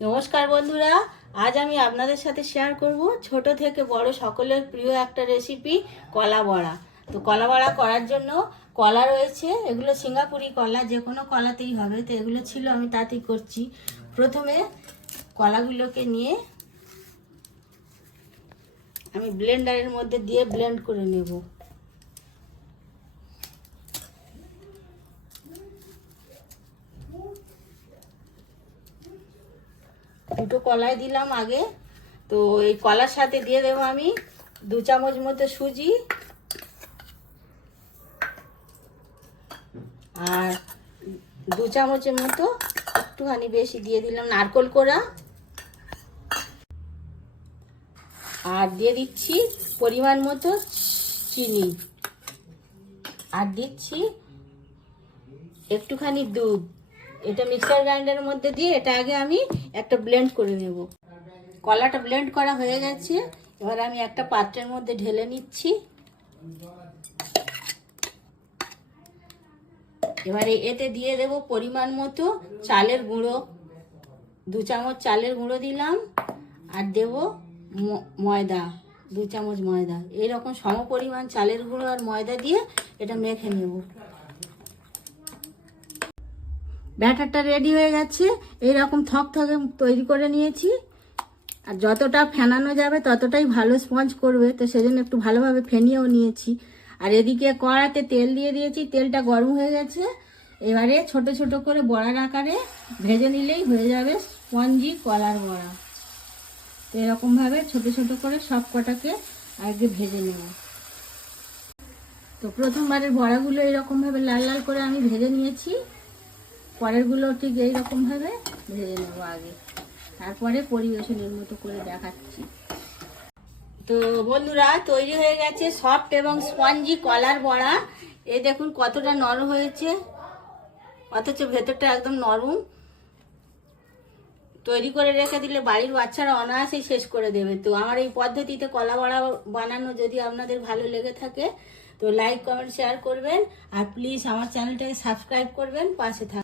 নমস্কার বন্ধুরা, আজ আমি আপনাদের সাথে শেয়ার করব ছোট থেকে বড় সকলের প্রিয় একটা রেসিপি, কলা বড়া। তো কলা বড়া করার জন্য কলা রয়েছে, এগুলো সিঙ্গাপুরি কলা, যে কোনো কলাতেই হবে। তো এগুলো ছিল, আমি তাতেই করছি। প্রথমে কলাগুলোকে নিয়ে আমি ব্লেন্ডারের মধ্যে দিয়ে ব্লেন্ড করে নেব। দুটো কলাই দিলাম আগে। তো এই কলার সাথে দিয়ে দেবো আমি 2 চামচ মতো সুজি, আর 2 চামচের মতো, একটুখানি বেশি দিয়ে দিলাম, নারকেল কোড়া। আর দিয়ে দিচ্ছি পরিমাণ মতো চিনি, আর দিচ্ছি একটুখানি দুধ। এটা মিক্সার গ্রাইন্ডারের মধ্যে দিয়ে এটা আগে আমি একটা ব্লেন্ড করে নেব। কলাটা ব্লেন্ড করা হয়ে গেছে, এবার আমি একটা পাত্রের মধ্যে ঢেলে নিচ্ছি। এবারে এতে দিয়ে দেব পরিমাণ মতো চালের গুঁড়ো, 2 চামচ চালের গুঁড়ো দিলাম। আর দেব ময়দা, 2 চামচ ময়দা। এইরকম সম পরিমাণ চালের গুঁড়ো আর ময়দা দিয়ে এটা মেখে নেব। ব্যাটারটা রেডি হয়ে গেছে, এইরকম থকথকে তৈরি করে নিয়েছি। আর যতটা ফেনানো যাবে ততটাই ভালো স্পঞ্জ করবে, তো সেজন্য একটু ভালোভাবে ফেনিয়েও নিয়েছি। আর এদিকে কড়াতে তেল দিয়ে দিয়েছি, তেলটা গরম হয়ে গেছে। এবারে ছোট ছোট করে বড়ার আকারে ভেজে নিলেই হয়ে যাবে স্পঞ্জি কলার বড়া। তো এরকমভাবে ছোট ছোট করে সব কটাকে আগে ভেজে নেব। তো প্রথমবারের বড়াগুলো এরকমভাবে লাল লাল করে আমি ভেজে নিয়েছি, পরেরগুলো ঠিক এইরকমভাবে ভেজে নেব আগে, তারপরে পরিবেশনের মতো করে দেখাচ্ছি। তো বন্ধুরা, তৈরি হয়ে গেছে সফট এবং স্পঞ্জি কলার বড়া। এই দেখুন কতটা নরম হয়েছে, অথচ ভেতরটা একদম নরম। তৈরি করে রেখে দিলে বাড়ির বাচ্চারা অনায়াসেই শেষ করে দেবে। তো আমার এই পদ্ধতিতে কলা বড়া বানানো যদি আপনাদের ভালো লেগে থাকে, তো লাইক কমেন্ট শেয়ার করবেন। আর প্লিজ আমার চ্যানেলটাকে সাবস্ক্রাইব করবেন, পাশে থাকবেন।